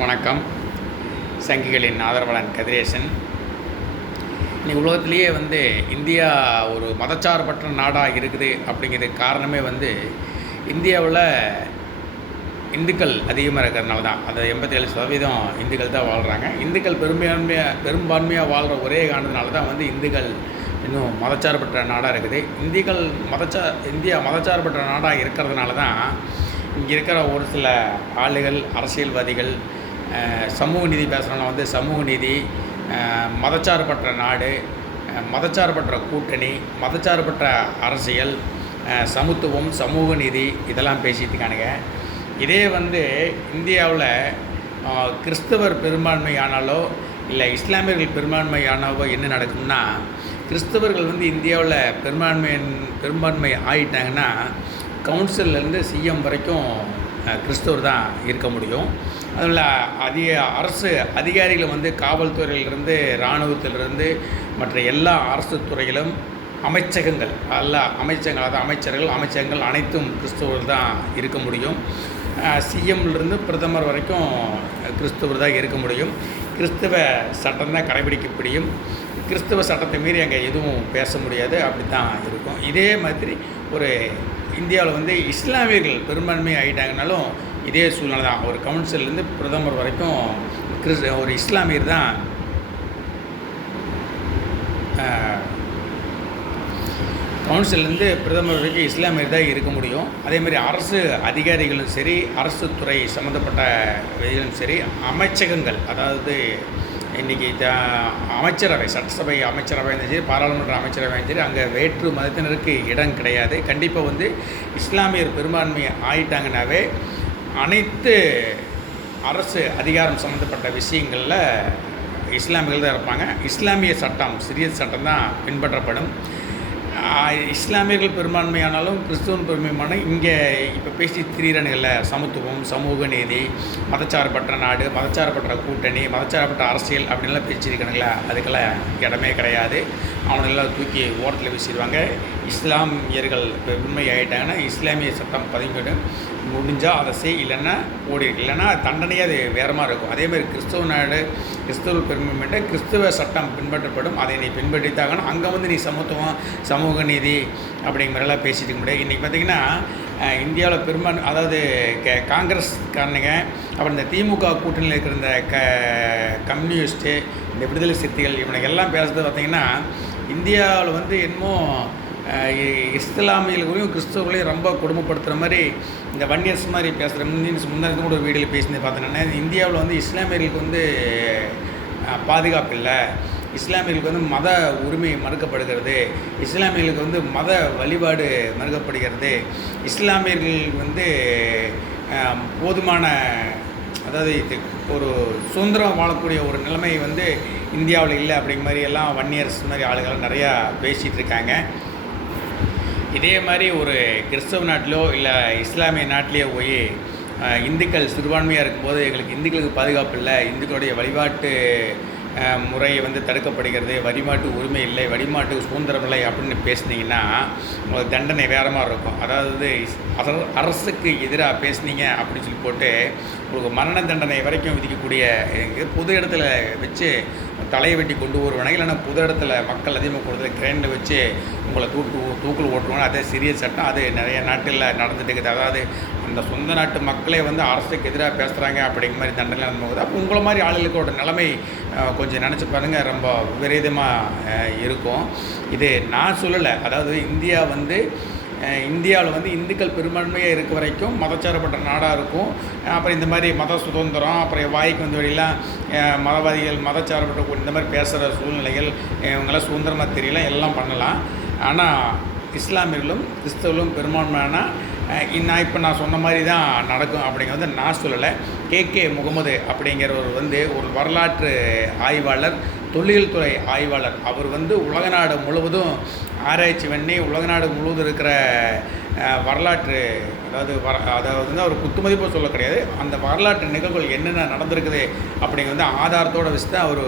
வணக்கம். சங்கிகளின் ஆதரவாளன் கதிரேசன். இன்றைக்கி உலகத்திலேயே இந்தியா ஒரு மதச்சார்பற்ற நாடாக இருக்குது அப்படிங்கிறதுக்கு காரணமே இந்தியாவில் இந்துக்கள் அதிகமாக இருக்கிறதுனால தான். அந்த 87% இந்துக்கள் தான் வாழ்கிறாங்க. இந்துக்கள் பெரும்பான்மையாக வாழ்கிற ஒரே காரணத்தினால தான் இந்துக்கள் இன்னும் மதச்சார்பற்ற நாடாக இருக்குது. இந்தியா மதச்சார்பற்ற நாடாக இருக்கிறதுனால தான் இங்கே இருக்கிற ஒரு சில ஆளுகள், அரசியல்வாதிகள் சமூக நீதி பேசுகிறவங்க சமூக நீதி, மதச்சார்பற்ற நாடு, மதச்சார்பற்ற கூட்டணி, மதச்சார்பற்ற அரசியல், சமத்துவம், சமூக நீதி இதெல்லாம் பேசிகிட்டு இருக்கானுங்க. இதே இந்தியாவில் கிறிஸ்தவர் பெரும்பான்மையானாலோ இல்லை இஸ்லாமியர்கள் பெரும்பான்மையானாவோ என்ன நடக்கும்னா, கிறிஸ்தவர்கள் இந்தியாவில் பெரும்பான்மை ஆகிட்டாங்கன்னா கவுன்சிலேருந்து சிஎம் வரைக்கும் கிறிஸ்தவர் தான் இருக்க முடியும். அதில் அரசு அதிகாரிகள் காவல்துறையிலிருந்து, இராணுவத்திலிருந்து மற்ற எல்லா அரசு துறையிலும் அமைச்சகங்கள், அமைச்சகங்கள் அனைத்தும் கிறிஸ்தவர் தான் இருக்க முடியும். சிஎம்லேருந்து பிரதமர் வரைக்கும் கிறிஸ்தவர் தான் இருக்க முடியும். கிறிஸ்தவ சட்டம் தான் கடைபிடிக்க முடியும். கிறிஸ்தவ சட்டத்தை மீறி அங்கே எதுவும் பேச முடியாது. அப்படி தான் இருக்கும். இதே மாதிரி ஒரு இந்தியாவில் இஸ்லாமியர்கள் பெரும்பான்மை ஆகிட்டாங்கனாலும் இதே சூழ்நிலை தான். ஒரு கவுன்சிலேருந்து பிரதமர் வரைக்கும் ஒரு இஸ்லாமியர் தான் கவுன்சிலேருந்து பிரதமர் வரைக்கும் இஸ்லாமியர் தான் இருக்க முடியும். அதேமாதிரி அரசு அதிகாரிகளும் சரி, அரசு துறை சம்மந்தப்பட்ட இதுகளும் சரி, அமைச்சகங்கள், அதாவது இன்றைக்கி அமைச்சரவை, சட்டசபை அமைச்சரவை சரி, பாராளுமன்ற அமைச்சரவை சரி, அங்கே வேற்று மதத்தினருக்கு இடம் கிடையாது. கண்டிப்பாக இஸ்லாமியர் பெரும்பான்மை ஆயிட்டாங்கன்னாவே அனைத்து அரசு அதிகாரம் சம்மந்தப்பட்ட விஷயங்களில் இஸ்லாமியர்கள் தான் இருப்பாங்க. இஸ்லாமிய சட்டம், சிறிய சட்டம் தான் பின்பற்றப்படும். இஸ்லாமியர்கள் பெரும்பான்மையானாலும் கிறிஸ்துவன் பெரும்பான்மையான இங்கே இப்போ பேசி திரியிறானுங்கள்ல, சமத்துவம், சமூக நீதி, மதச்சார்பற்ற நாடு, மதச்சார்பற்ற கூட்டணி, மதச்சார்பற்ற அரசியல் அப்படின்லாம் பேசியிருக்கானுங்களா, அதுக்கெல்லாம் இடமே கிடையாது. அவனெல்லாம் தூக்கி ஓரத்தில் வீசிடுவாங்க. இஸ்லாமியர்கள் பெருமை ஆகிட்டாங்கன்னா இஸ்லாமிய சட்டம் பதிவு முடிஞ்சால் அதை செய், இல்லைன்னா ஓடி, இல்லைன்னா தண்டனையே அது வேறு மாதிரி இருக்கும். அதேமாதிரி கிறிஸ்துவ நாடு, கிறிஸ்துவ பெருமை கிறிஸ்துவ சட்டம் பின்பற்றப்படும். அதை நீ பின்பற்றித்தாகணும். அங்கே நீ சமத்துவம், சமூக நீதி அப்படிங்கிற மாதிரிலாம் பேசிட்டு இருக்க முடியாது. இன்றைக்கி பார்த்திங்கன்னா இந்தியாவில் அதாவது காங்கிரஸ்காரனுங்க, அப்புறம் இந்த திமுக கூட்டணியில் இருக்கிற இந்த கம்யூனிஸ்ட்டு, இந்த விடுதலை சிறுத்தைகள், இவனுக்கு எல்லாம் பேசுகிறது பார்த்திங்கன்னா இந்தியாவில் என்னமோ இஸ்லாமியர்களையும் கிறிஸ்தவர்களையும் ரொம்ப கொடுமைப்படுத்துகிற மாதிரி இந்த வன்னியர்ஸ் மாதிரி பேசுகிற முன்னாடி கூட ஒரு வீடியோவில் பேசினது பார்த்தோன்னா, இந்தியாவில் இஸ்லாமியர்களுக்கு பாதுகாப்பு இல்லை, இஸ்லாமியர்களுக்கு மத உரிமை மறுக்கப்படுகிறது, இஸ்லாமியர்களுக்கு மத வழிபாடு மறுக்கப்படுகிறது, இஸ்லாமியர்கள் போதுமான, அதாவது ஒரு சுதந்திரம் வாழக்கூடிய ஒரு நிலைமை இந்தியாவில் இல்லை அப்படிங்கிற மாதிரி எல்லாம் வன்னியர்ஸ் மாதிரி ஆளுகள்லாம் நிறையா பேசிகிட்டு இருக்காங்க. இதே மாதிரி ஒரு கிறிஸ்தவ நாட்டிலோ இல்லை இஸ்லாமிய நாட்டிலேயோ போய் இந்துக்கள் சிறுபான்மையாக இருக்கும்போது எங்களுக்கு இந்துக்களுக்கு பாதுகாப்பு இல்லை, இந்துக்களுடைய வழிபாட்டு முறையை தடுக்கப்படுகிறது, வழிபாட்டு உரிமை இல்லை, வழிபாட்டுக்கு சுதந்திரம் இல்லை அப்படின்னு பேசுனீங்கன்னா உங்களுக்கு தண்டனை வேறு மாதிரி இருக்கும். அதாவது அரசுக்கு எதிராக பேசுனீங்க அப்படின்னு சொல்லி போட்டு உங்களுக்கு மரண தண்டனை வரைக்கும் விதிக்கக்கூடிய பொது இடத்துல வச்சு தலையை வெட்டி கொண்டு வருவாங்க. இல்லைன்னா பொது இடத்துல மக்கள் அதிகமாக கொடுத்து கிரைண்டில் வச்சு உங்களை தூக்கில் ஓட்டுருவாங்க. அதே சிறிய சட்டம் அது நிறைய நாட்டில் நடந்துட்டு இருக்குது. அதாவது அந்த சொந்த நாட்டு மக்களே அரசுக்கு எதிராக பேசுகிறாங்க அப்படிங்கிற மாதிரி தண்டனை நடந்தும்போது அப்போ உங்களை மாதிரி ஆளுகளோட நிலைமை கொஞ்சம் நினச்சி பாருங்கள், ரொம்ப விபரீதமாக இருக்கும். இது நான் சொல்லலை. அதாவது இந்தியாவில் இந்துக்கள் பெரும்பான்மையாக இருக்க வரைக்கும் மதச்சார்பற்ற நாடாக இருக்கும். அப்புறம் இந்த மாதிரி மத சுதந்திரம், அப்புறம் வாய்க்கு வழியெல்லாம் மதவாதிகள், மதச்சார்பற்ற இந்த மாதிரி பேசுகிற சூழ்நிலைகள் இவங்களாம் சுதந்திரமாக தெரியல, எல்லாம் பண்ணலாம். ஆனால் இஸ்லாமியர்களும் கிறிஸ்தவர்களும் பெரும்பான்மையான நான் சொன்ன மாதிரி தான் நடக்கும் அப்படிங்கிறது நான் சொல்லலை. கே முகமது அப்படிங்கிறவர் ஒரு வரலாற்று ஆய்வாளர், தொல்லியல் துறை ஆய்வாளர். அவர் உலக நாடு முழுவதும் ஆராய்ச்சி பண்ணி உலக நாடு முழுவதும் இருக்கிற வரலாற்று, அதாவது அவர் குத்துமதிப்பாக சொல்ல கிடையாது, அந்த வரலாற்று நிகழ்வுகள் என்னென்ன நடந்திருக்குது அப்படிங்கிறது ஆதாரத்தோடு வச்சு தான் அவர்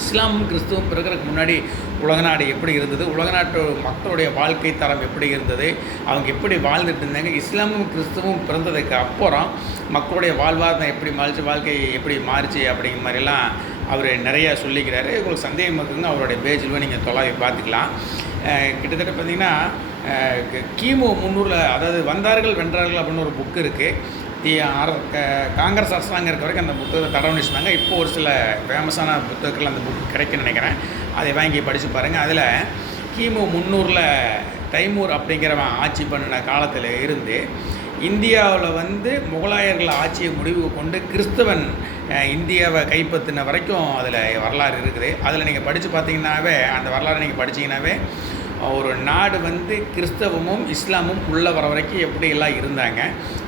இஸ்லாமும் கிறிஸ்துவும் பிறகுறதுக்கு முன்னாடி உலக நாடு எப்படி இருந்தது, உலக நாட்டு மக்களுடைய வாழ்க்கை தரம் எப்படி இருந்தது, அவங்க எப்படி வாழ்ந்துட்டு இருந்தாங்க, இஸ்லாமும் கிறிஸ்துவும் பிறந்ததுக்கு அப்புறம் மக்களுடைய வாழ்வாதாரம் எப்படி மாறிச்சு, வாழ்க்கை எப்படி மாறிச்சு அப்படிங்கிற மாதிரிலாம் அவர் நிறையா சொல்லிக்கிறாரு. உங்களுக்கு சந்தேகம் இருக்குங்க, அவருடைய பேஜில் நீங்கள் தொலைவி பார்த்துக்கலாம். கிட்டத்தட்ட பார்த்திங்கன்னா கிமு 300, அதாவது வந்தார்கள் வென்றார்கள் அப்படின்னு ஒரு புக்கு இருக்குது. காங்கிரஸ் அரசாங்கம் இருக்க வரைக்கும் அந்த புத்தகத்தை தடை பண்ணிச்சுனாங்க. இப்போ ஒரு சில ஃபேமஸான புத்தகங்கள் அந்த புக்கு கிடைக்குன்னு நினைக்கிறேன். அதை வாங்கி படித்து பாருங்கள். அதில் கிமு 300 தைமூர் அப்படிங்கிறவன் ஆட்சி பண்ணின காலத்தில் இருந்து இந்தியாவில் முகலாயர்கள் ஆட்சியை முடிவு கொண்டு கிறிஸ்தவன் இந்தியாவை கைப்பற்றின வரைக்கும் அதில் வரலாறு இருக்குது. அதில் நீங்கள் படித்து பார்த்தீங்கன்னாவே, அந்த வரலாறு நீங்கள் படித்தீங்கன்னாவே, ஒரு நாடு கிறிஸ்தவமும் இஸ்லாமும் உள்ளே வர வரைக்கும் எப்படியெல்லாம் இருந்தாங்க,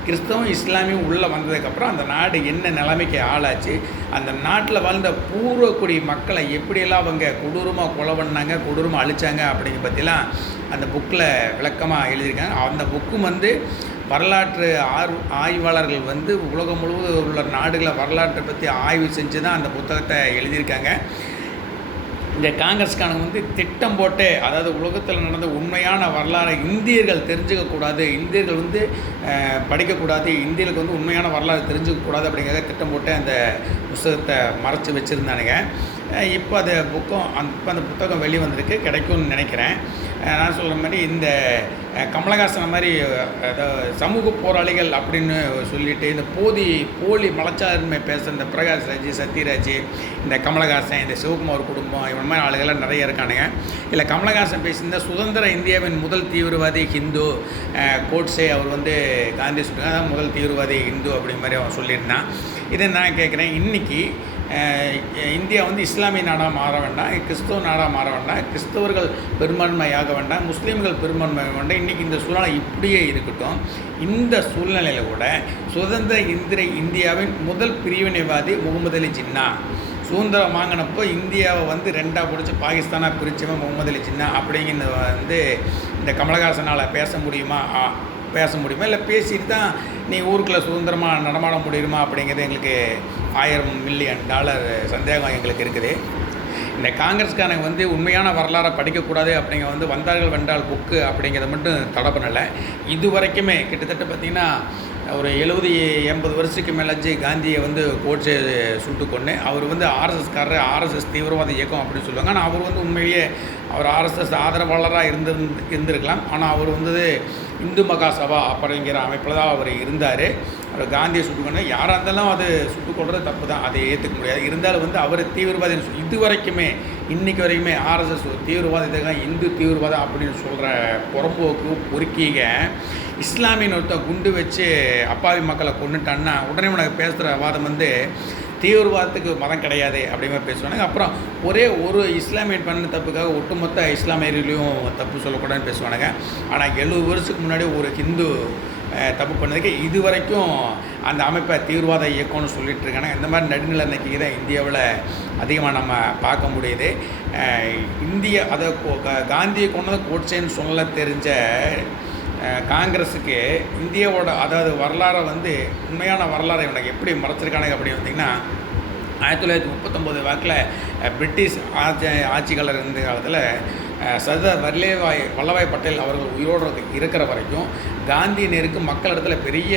கிறிஸ்தவம் இஸ்லாமியும் உள்ளே வந்ததுக்கப்புறம் அந்த நாடு என்ன நிலைமைக்கு ஆளாச்சு, அந்த நாட்டில் வாழ்ந்த பூர்வக்குடி மக்களை எப்படியெல்லாம் அவங்க கொடூரமாக கொலை பண்ணாங்க, கொடூரமாக அழித்தாங்க அப்படிங்கிற பற்றிலாம் அந்த புக்கில் விளக்கமாக எழுதியிருக்காங்க. அந்த புக்கு வரலாற்று ஆய்வாளர்கள் உலகம் முழுவதும் உள்ள நாடுகளை வரலாற்றை பற்றி ஆய்வு செஞ்சு தான் அந்த புத்தகத்தை எழுதியிருக்காங்க. இந்த காங்கிரஸ்காரங்க திட்டம் போட்டு, அதாவது உலகத்தில் நடந்த உண்மையான வரலாறை இந்தியர்கள் தெரிஞ்சுக்கக்கூடாது, இந்தியர்கள் படிக்கக்கூடாது, இந்தியர்களுக்கு உண்மையான வரலாறு தெரிஞ்சுக்கக்கூடாது அப்படிங்கிற திட்டம் போட்டு அந்த புத்தகத்தை மறைச்சி வச்சுருந்தானுங்க. இப்போ அந்த புத்தகம் வெளியே வந்திருக்கு, கிடைக்கும்னு நினைக்கிறேன். நான் சொல்கிற மாதிரி இந்த கமலஹாசன் மாதிரி சமூக போராளிகள் அப்படின்னு சொல்லிட்டு இந்த போலி மலச்சாரின்மை பேசுகிற இந்த பிரகாஷ் ராஜ், சத்யராஜ், இந்த கமலஹாசன், இந்த சிவகுமார் குடும்பம், இவன் மாதிரி ஆளுகள்லாம் நிறைய இருக்கானுங்க. இல்லை, கமலஹாசன் பேசியிருந்த சுதந்திர இந்தியாவின் முதல் தீவிரவாதி ஹிந்து கோட்ஸே, அவர் காந்தி சொல்லுங்க முதல் தீவிரவாதி ஹிந்து அப்படிங்கிற மாதிரி அவன் சொல்லியிருந்தான். இதை நான் கேட்குறேன், இன்றைக்கி இந்தியா இஸ்லாமிய நாடாக மாற வேண்டாம், கிறிஸ்தவ நாடாக மாற வேண்டாம், கிறிஸ்தவர்கள் பெரும்பான்மையாக வேண்டாம், முஸ்லீம்கள் பெரும்பான்மை வேண்டாம், இன்றைக்கி இந்த சூழ்நிலை இப்படியே இருக்கட்டும். இந்த சூழ்நிலையில் கூட சுதந்திர இந்தியாவின் முதல் பிரிவினைவாதி முகமது அலி ஜின்னா சுதந்திரம் வாங்கினப்போ இந்தியாவை ரெண்டாக பிடிச்சி பாகிஸ்தானாக பிரித்தவன் முகமது அலி ஜின்னா அப்படிங்கிறது இந்த கமலஹாசனால் பேச முடியுமா இல்லை பேசிட்டு தான் நீ ஊருக்குள்ளே சுதந்திரமாக நடமாட முடியுமா அப்படிங்கிறது எங்களுக்கு $1000 மில்லியன் சந்தேகம் எங்களுக்கு இருக்குது. இந்த காங்கிரஸ்காரங்க உண்மையான வரலாறை படிக்கக்கூடாது அப்படிங்க வந்தார்கள் வென்றால் புக்கு அப்படிங்கிறத மட்டும் தடை பண்ணலை. இது வரைக்குமே கிட்டத்தட்ட பார்த்திங்கன்னா ஒரு 70-80 வருஷத்துக்கு மேலாச்சு காந்தியை கோட்ஸே சுட்டு கொண்டு அவர் ஆர்எஸ்எஸ்காரர், ஆர்எஸ்எஸ் தீவிரவாத இயக்கம் அப்படின்னு சொல்லுவாங்க. ஆனால் அவர் உண்மையிலேயே அவர் ஆர்எஸ்எஸ் ஆதரவாளராக இருந்திருக்கலாம். ஆனால் அவர் இந்து மகாசபா அப்படிங்கிற அமைப்பில் தான் அவர் இருந்தார். அவர் காந்தியை சுட்டுக்கொண்டு யாராக இருந்தாலும் அது சுட்டுக்கொள்வது தப்பு தான், அதை ஏற்றுக்க முடியாது. இருந்தாலும் அவர் தீவிரவாதி இது வரைக்குமே இன்றைக்கி வரைக்குமே ஆர்எஸ்எஸ் தீவிரவாதத்துக்காக இந்து தீவிரவாதம் அப்படின்னு சொல்கிற புறம்போக்கு பொறுக்கிங்க இஸ்லாமியன் ஒருத்தர் குண்டு வச்சு அப்பாவி மக்களை கொண்டுட்டான்னா உடனே உனக்கு பேசுகிற வாதம் தீவிரவாதத்துக்கு மதம் கிடையாது அப்படிங்கிற பேசுவாங்க. அப்புறம் ஒரே ஒரு இஸ்லாமியன் பண்ண தப்புக்காக ஒட்டுமொத்த இஸ்லாமியர்களையும் தப்பு சொல்லக்கூடாதுன்னு பேசுவானுங்க. ஆனால் 70 வருஷத்துக்கு முன்னாடி ஒரு ஹிந்து தப்பு பண்ணதுக்கு இது வரைக்கும் அந்த அமைப்பை தீவிரவாத இயக்கம்னு சொல்லிட்டு இருக்காங்க. இந்த மாதிரி நடுநிலை நினைக்கி தான் இந்தியாவில் அதிகமாக நம்ம பார்க்க முடியுது. அதை காந்தியை கொண்டது கோட்சேன்னு சொல்ல தெரிஞ்ச காங்கிரஸுக்கு இந்தியாவோட அதாவது வரலாறை உண்மையான வரலாறை இவனுக்கு எப்படி மறைச்சிருக்கானுங்க அப்படின்னு பார்த்திங்கன்னா 1939 வாக்கில் பிரிட்டிஷ் ஆட்சியாளர் இருந்த காலத்தில் சர்தார் வல்லபாய் பட்டேல் அவர்கள் உயிரோடு இருக்கிற வரைக்கும் காந்தியினருக்கு மக்களிடத்தில் பெரிய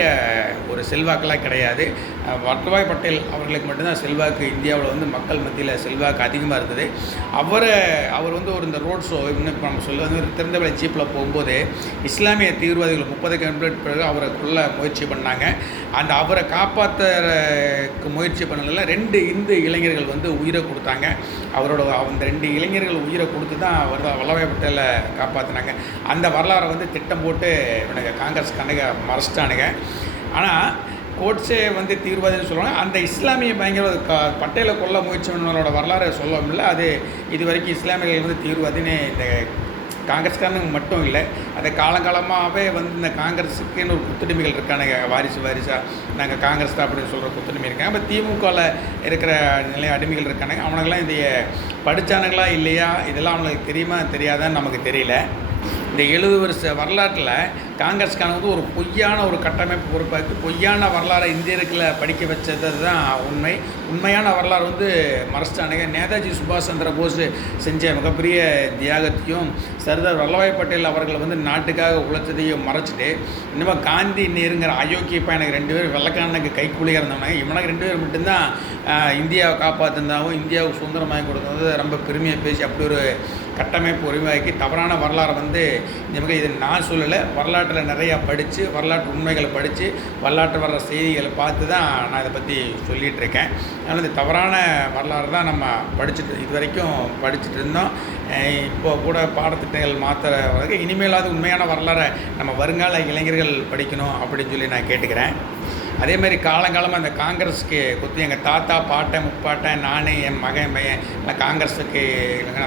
ஒரு செல்வாக்கெல்லாம் கிடையாது. வல்லபாய் பட்டேல் அவர்களுக்கு மட்டும்தான் செல்வாக்கு இந்தியாவில் மக்கள் மத்தியில் செல்வாக்கு அதிகமாக இருந்தது. அவர் ஒரு இந்த ரோட் ஷோ இன்னும் இப்போ நம்ம சொல்ல திறந்தவெளி ஜீப்பில் போகும்போது இஸ்லாமிய தீவிரவாதிகள் 30 கிலோமீட்டர் பிறகு அவரை கொல்ல முயற்சி பண்ணாங்க. அவரை காப்பாற்றுறதுக்கு முயற்சி பண்ணல 2 இந்து இளைஞர்கள் உயிரை கொடுத்தாங்க. அந்த 2 இளைஞர்கள் உயிரை கொடுத்து தான் அவர் வல்லபாய் பட்டேலை காப்பாற்றினாங்க. அந்த வரலாறை திட்டம் போட்டு இவனுங்க காங்கிரஸ் கணக்க மறைச்சிட்டானுங்க. ஆனால் கோட்ஸே தீவிரவாதின்னு சொல்லுவாங்க. அந்த இஸ்லாமிய பயங்கர பட்டேலை கொல்ல முயற்சி பண்ணவங்களோட வரலாறு சொல்ல முடியல. அது இது வரைக்கும் இஸ்லாமியர்கள் தீவிரவாதின்னு இந்த காங்கிரஸ்காரனுங்க மட்டும் இல்லை, அதை காலங்காலமாகவே இந்த காங்கிரஸுக்குன்னு ஒரு குத்துடிமைகள் இருக்கானுங்க. வாரிசாக நாங்கள் காங்கிரஸ் தான் அப்படின்னு சொல்கிற குத்துடிமை இருக்காங்க. இப்போ திமுகவில் இருக்கிற நிலைய அடிமைகள் இருக்கானுங்க. அவனுங்கெல்லாம் இந்த படித்தானுங்களா இல்லையா, இதெல்லாம் அவனுக்கு தெரியுமா தெரியாதான்னு நமக்கு தெரியல. இந்த 70 வருஷ வரலாற்றில் காங்கிரஸ்கான வந்து ஒரு பொய்யான ஒரு கட்டமைப்பு உருவாக்கி பொய்யான வரலாறை இந்தியர்களை படிக்க வச்சது தான் உண்மையான வரலாறு வந்து மறைச்சிட்டானுங்க. நேதாஜி சுபாஷ் சந்திர போஸ் செஞ்ச மிகப்பெரிய தியாகத்தையும் சர்தார் வல்லபாய் பட்டேல் அவர்கள் வந்து நாட்டுக்காக உழைச்சதையும் மறைச்சிட்டு இன்னமும் காந்தி நேருங்கிற அயோக்கிய பையனுக்கு 2 பேர் வெள்ளக்காரனுக்கு கைக்கூலியாக இருந்தவங்க, இவனுக்கு 2 பேர் மட்டும்தான் இந்தியாவை காப்பாற்றிருந்தாவும் இந்தியாவுக்கு சுதந்திரமாகி கொடுத்தது ரொம்ப பெருமையாக பேசி அப்படி ஒரு கட்டமைப்பு உரிமையாக்கி தவறான வரலாறை வந்து இந்த இது நான் சொல்லலை, வரலாற்றில் நிறையா படித்து வரலாற்று உண்மைகளை படித்து வரலாற்று வர்ற செய்திகளை பார்த்து தான் நான் இதை பற்றி சொல்லிகிட்டு இருக்கேன். அதனால் இந்த தவறான வரலாறு தான் நம்ம இது வரைக்கும் படிச்சுட்டு இருந்தோம். இப்போ கூட பாடத்திட்டங்கள் மாற்ற வரைக்கும் இனிமேலாவது உண்மையான வரலாறை நம்ம வருங்கால இளைஞர்கள் படிக்கணும் அப்படின்னு சொல்லி நான் கேட்டுக்கிறேன். அதேமாதிரி காலங்காலமாக அந்த காங்கிரஸுக்கு கொத்து எங்கள் தாத்தா பாட்டன் முப்பாட்டன் நான் என் மகன் பையன் எல்லாம் காங்கிரஸுக்கு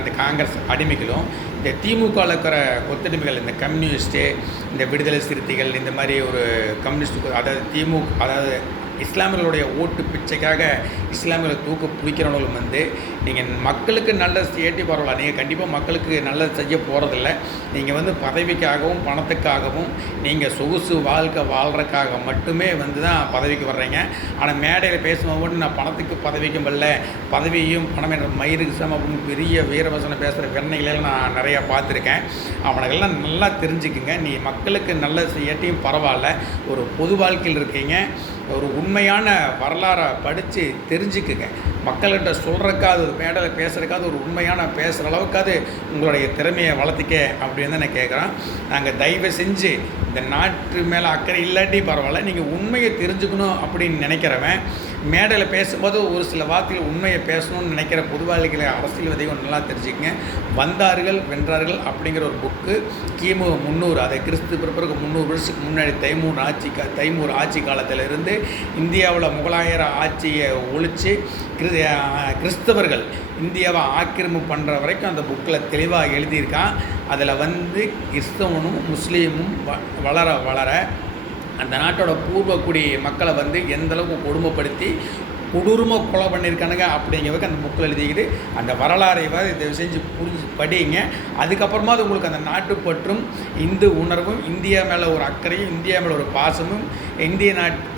அந்த காங்கிரஸ் அடிமைகளும் இந்த திமுகவில் இருக்கிற கொத்தடிமைகள் இந்த கம்யூனிஸ்ட்டு இந்த விடுதலை சிறுத்தைகள் இந்த மாதிரி ஒரு கம்யூனிஸ்ட் அதாவது இஸ்லாமியர்களுடைய ஓட்டு பிச்சைக்காக இஸ்லாமியர்களை தூக்க பிடிக்கிறவங்களும் வந்து நீங்கள் மக்களுக்கு நல்லது ஏற்றி பரவாயில்ல, நீங்கள் கண்டிப்பாக மக்களுக்கு நல்லது செய்ய போகிறதில்ல. நீங்கள் வந்து பதவிக்காகவும் பணத்துக்காகவும் நீங்கள் சொகுசு வாழ்க்கை வாழ்கிறதுக்காக மட்டுமே வந்து தான் பதவிக்கு வர்றீங்க. ஆனால் மேடையில் பேசும்போது நான் பணத்துக்கு பதவிக்கும் வரல, பதவியும் பணம் என்ற மயிருக்கு சமம் அப்படின்னு பெரிய வீரவசனம் பேசுகிற வெண்ணைகளெல்லாம் நான் நிறையா பார்த்துருக்கேன். அவனுக்கெல்லாம் நல்லா தெரிஞ்சுக்குங்க. நீ மக்களுக்கு நல்லது செய்யட்டியும் பரவாயில்ல, ஒரு பொது வாழ்க்கையில் இருக்கீங்க, ஒரு உண்மையான வரலாறை படித்து தெரிஞ்சுக்குங்க. மக்கள்கிட்ட சொல்கிறக்காது ஒரு மேடையில் பேசுகிறக்காது ஒரு உண்மையான பேசுகிற அளவுக்காது உங்களுடைய திறமையை வளர்த்திக்க அப்படின்னு தான் நான் கேட்குறேன். நாங்கள் தயவு செஞ்சு இந்த நாட்டு மேலே அக்கறை இல்லாட்டி பரவாயில்ல, நீங்கள் உண்மையை தெரிஞ்சுக்கணும் அப்படின்னு நினைக்கிறவன் மேடையில் பேசும்போது ஒரு சில வார்த்தைகள் உண்மையை பேசணும்னு நினைக்கிற பொது வாழ்க்கையில் அரசியல்வாதிகள் நல்லா தெரிஞ்சுக்கங்க. வந்தார்கள் வென்றார்கள் அப்படிங்கிற ஒரு புக்கு கிமு 300, அதை கிறிஸ்து பிறப்பிற்கு 300 வருஷத்துக்கு முன்னாடி தைமூர் ஆட்சி காலத்திலிருந்து இந்தியாவில் முகலாயர ஆட்சியை ஒழித்து கிறிஸ்தவர்கள் இந்தியாவை ஆக்கிரமிப்பு பண்ணுற வரைக்கும் அந்த புக்கில் தெளிவாக எழுதியிருக்கான். அதில் வந்து கிறிஸ்தவனும் முஸ்லீமும் வளர அந்த நாட்டோட பூர்வக்குடி மக்களை வந்து எந்தளவுக்கு கொடுமைப்படுத்தி கொடூரமாக கொலை பண்ணியிருக்கானுங்க அப்படிங்கிறதுக்கு அந்த புக்கில் எழுதிக்கிட்டு அந்த வரலாறை இதை செஞ்சு படிங்க. அதுக்கப்புறமா அது உங்களுக்கு அந்த நாட்டுப்பற்றும் இந்து உணர்வும் இந்தியா மேலே ஒரு அக்கறையும் இந்தியா மேலே ஒரு பாசமும்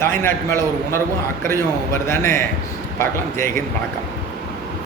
தாய்நாட்டு மேலே ஒரு உணர்வும் அக்கறையும் வருதான்னு பார்க்கலாம். ஜெய்ஹிந்த், வணக்கம்.